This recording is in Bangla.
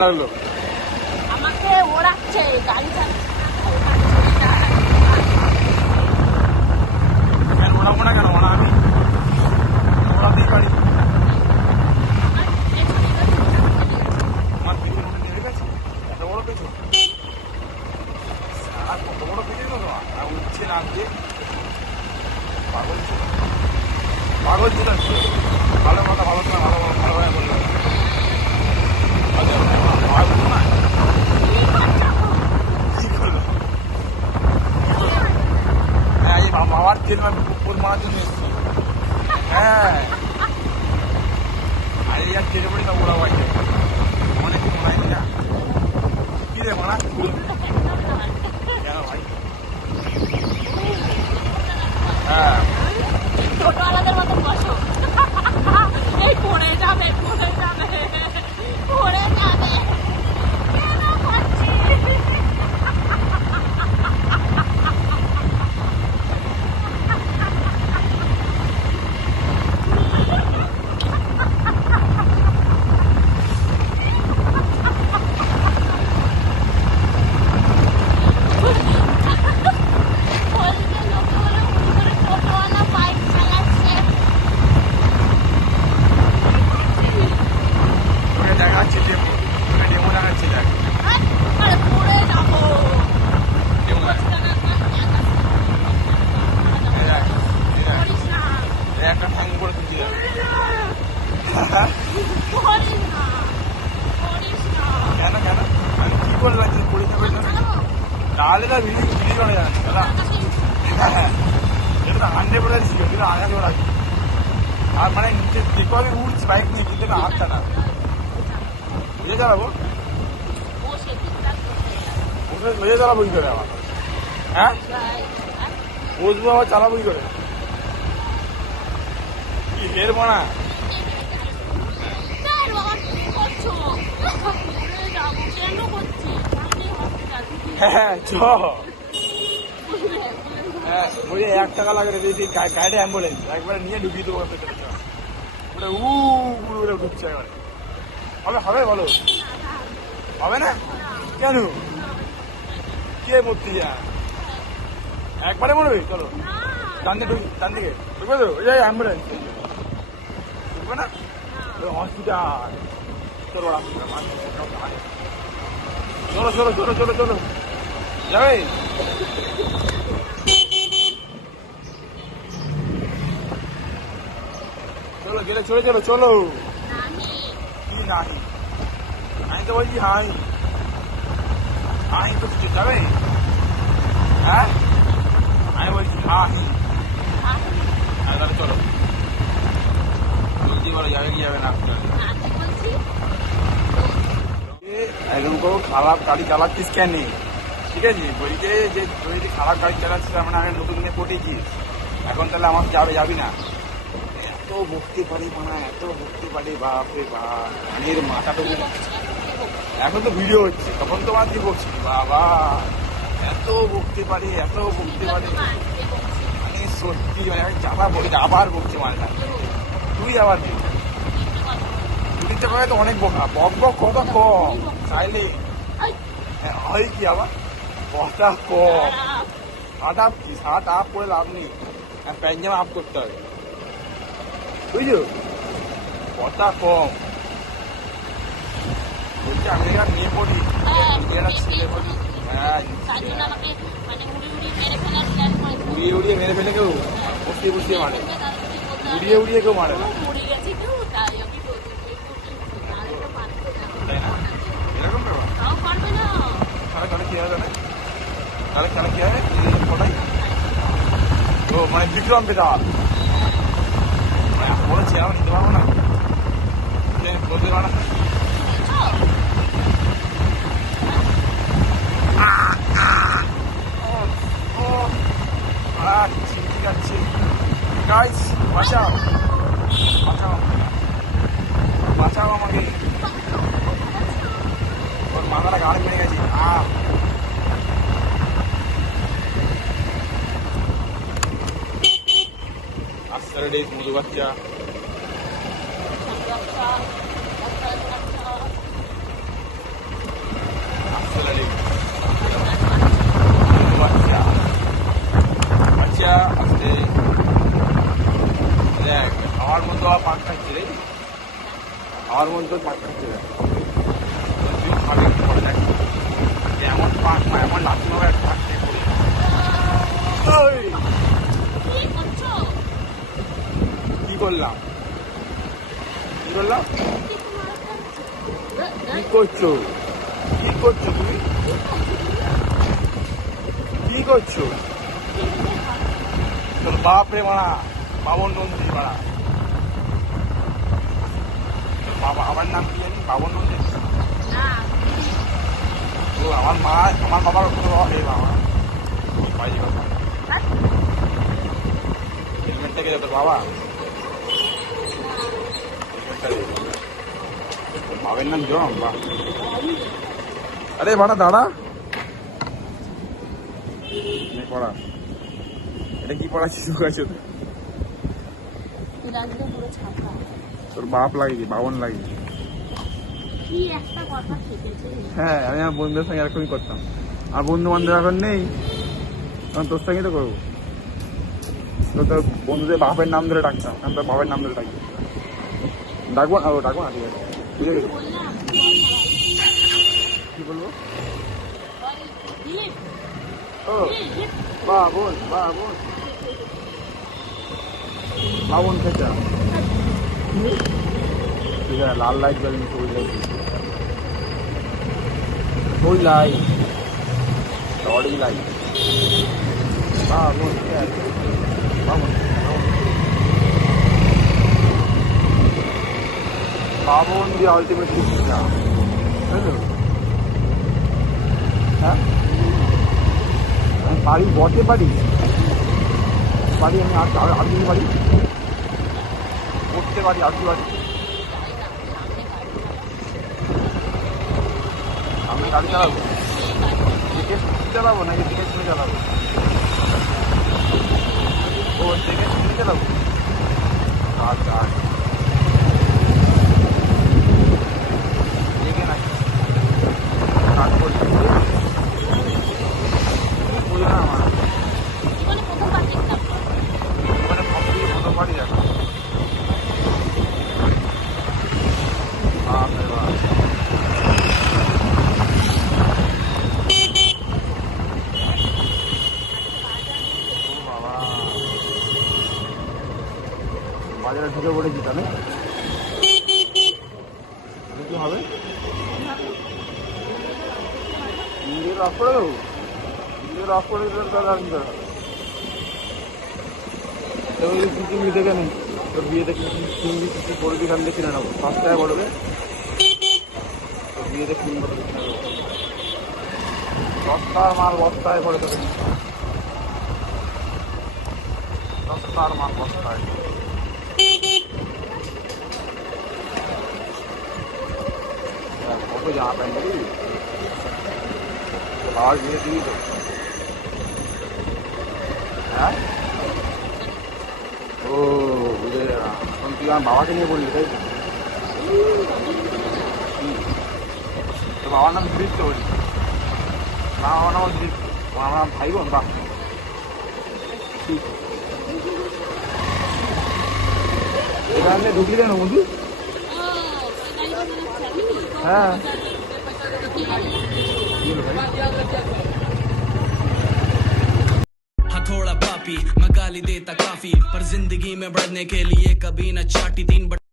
আমাকে ওড়াচ্ছে গাড়ি কেন ওড়াবো না, কেন ওড়া আমি ওড়াতেই পারি। আমার পেছনে উঠে নেমে গেছে, এত বড় পেছন, আর কত বড় পেছন তোমার, আর উঠছে না দিয়ে পাগল ছিল, পাগল ছিল। ভালো কথা, ভালো ছিল, ভালো ভালো ভালো ভালো বললো না কি করলো। হ্যাঁ, এই বাবার তেল উপর মারার জন্য এসছি। হ্যাঁ, আর এই আর তেলে পড়ি না ওরা বাইরে অনেক মনে না কি রে মারা কেন ভাই। হ্যাঁ, ছোটওয়ালাদের মতো বসো, এই পড়ে যাবে পড়ে যাবে পড়ে যাবে কেন করছি। ছোটওয়ালা বাইক চালাচ্ছে, তোকে দেখাচ্ছি ডেমো, তোকে ডেমো দেখাচ্ছি, দেখ আরে পড়ে যাবো। ডেমো দেখ, এই দেখ, এই দেখ, করিস না এই একটা ঠ্যাং করে তুলছি দেখ। করিস না করিস না। কেন কেন আমি কি করলাম যে পরীক্ষা করলাম তাহলে তো ভিডিও ভিডিও করা যাবে না দাদা। হ্যাঁ, এটা তো 100% ছিল, কিন্তু আগে রাখি আর মানে নিচে দেখো আমি উঠছি বাইক নিয়ে, কিন্তু না হাতটা না বুঝে চালাবো, ও সেদিন ক্লাস করতে ওখানে বুঝে চালাবো কি করে আমার। হ্যাঁ, যায়। বসবো আবার চালাবো কি করে, কি হের মানা। স্যার বাবা কি করছো? পড়ে যাবো কেন করছি? সামনে হসপিটাল। হ্যাঁ চ, হ্যাঁ ওই 1 টাকা লাগে রে, যদি গাড়িটা অ্যাম্বুলেন্স একবারে নিয়ে ঢুকিয়ে দেবো ভেতরে, ওটা উড়ে ঢুকছে এবারে। হবে হবে বলো, হবে না কেন, কে মরতে যা একবারে মরবে। চলো ডান দিকে ঢুকি, ডান দিকে ঢুকবে তো, ওই যাই অ্যাম্বুলেন্স ঢুকবে না, হসপিটাল। চলো চলো চলো চলো চলো চলো যাবে। চলো গেলে চলে চলো চলো। কি নাহি, আমি তো বলছি হাই হাই তো কিছু যাবে। হ্যাঁ, আমি বলছি হাহি, হ্যাঁ তাহলে চলো জলদি বলো যাবে কি যাবে না। একদম কেউ খারাপ গাড়ি চালাচ্ছিস কেন, ঠিক আছে বলছে যে তুই যদি খারাপ গাড়ি চালাচ্ছিস তার মানে আগে নতুন দিনে পটেছিস, এখন তাহলে আমার যাবি না। এত ভক্তি পারি মানে এত ভক্তি পারি, বাপরে বাপ, এর মাথাটুকু। এখন তো ভিডিও হচ্ছে, তখন তো আমার কি বলছি বাবা, এত ভক্তি পারি এত ভক্তি পারি মানে সত্যি, মানে আমি যাবার বলি আবার বকছি মালটা, তুই আবার কি পুলিশটা করে তো অনেক বোকা, বক বক কথা কম চাইলে হয় কি আবার কথা কম, শার্ট আপ কি, শার্ট আপ করে লাভ নেই, প্যান্জামা আপ করতে হবে বুঝছো, কথা কম। বলছি আমি এখানে নিয়ে পড়ি, নিজেরা ছেলে বলি, হ্যাঁ উড়িয়ে উড়িয়ে মেরে ফেলে কেউ, বসিয়ে বসিয়ে মারে, উড়িয়ে উড়িয়ে কেউ মারে না, তাই না এরকম ব্যাপার। তাহলে তাহলে কি হবে, তাহলে তাহলে কি হবে কোটাই, ও মানে বিক্রম বেদাল বলেছি আমরা নিতে পারবো না, বলতে পারো না। ঠিক আছে গাইস, বাঁচাও বাঁচাও বাঁচাও আমাকে, ওর মাথাটা গাড়ি মেরে গেছি। আস্তে ডেজ মধু বাচ্চা, খাওয়ার মধ্যে থাকতে এমন পাঁচ মা এমন লাঠি মারা থাকতে কি করছো? কি করলাম কি করলাম কি করছো কি করছো তুমি কি করছো তোর বাপ রে মারা বাবন নন্দী মারা বাবা আমার নাম কি জানি বাবন নন্দী না তো আমার মা আমার বাবার কোনো এই বাবা বাজে কথা হেলমেটটা কে তোর বাবা হেলমেটটা দে তোর বাবার নাম জম বাহ আরে বাড়া দাঁড়া পড়া এটা কি পড়াচ্ছিস আছে রাজটা পুরো ছাপা তোর বাপ লাগিয়েছি বাবন লাগিয়েছি কি একটা কথা শিখেছে হ্যাঁ আমি আমার বন্ধুদের সঙ্গে এরকমই করতাম আর বন্ধু বান্ধব এখন নেই তখন তোর সঙ্গে তো করবো তো তোর বন্ধুদের বাপের নাম ধরে ডাকতাম আমি তোর বাপের নাম ধরে ডাকি ডাকবো না ডাকবো না ঠিক আছে বুঝে গেছি বললাম কি বলবো দিলীপ ও বাবন বাবন বাবন খেতে ঠিক আছে লাল লাইট জ্বলেনি সবুজ লাইট সবুজ light orange light Baban Baban Baban দিয়ে আলটিমেট শিক্ষা বুঝলো হ্যাঁ আমি পারি বটে পারি পারি আমি আর কিছু পারি করতে পারি আর কি পারি আমি গাড়ি চালাবো দিকে চালাবো নাকি দিকে শুনে চালাবো ও দিকে শুনে চালাবো আচ্ছা আচ্ছা দিকে নাকি কাজ করছি বুঝলো না আমার জীবনে প্রথমবার দেখলাম মানে ফটো পারি দেখো বাজারে ঢুকে পড়েছি তাহলে কি হবে ইন্ডিয়ার অফ করে দেবো ইন্ডিয়ার অফ করে দিলে তাহলে আর কি করবে চিংড়ি দেখে নেই তোর বিয়ে দেখে চিংড়ি কিছু করবি খান দেখে নেবো 5 টাকা পড়বে তোর বিয়েতে কিনবো দেখে নেবো সস্তার মাল বস্তায় পড়ে দেবে সস্তার মাল বস্তায় কত জামা প্যান্ট দিবি বাবার বিয়ে দিবি তো হ্যাঁ ও বুঝে গেলাম এখন তুই আমার বাবাকে নিয়ে বললি তাই তো বাবার নাম দৃপ্ত বলি না আমার নাম দৃপ্ত আমার নাম ভাই বোন বাহ ঠিক এখানে ঢুকলি কেন বুঝি হ্যাঁ हथौड़ा पापी मैं गाली देता काफी पर जिंदगी में बढ़ने के लिए कभी न चाटी 3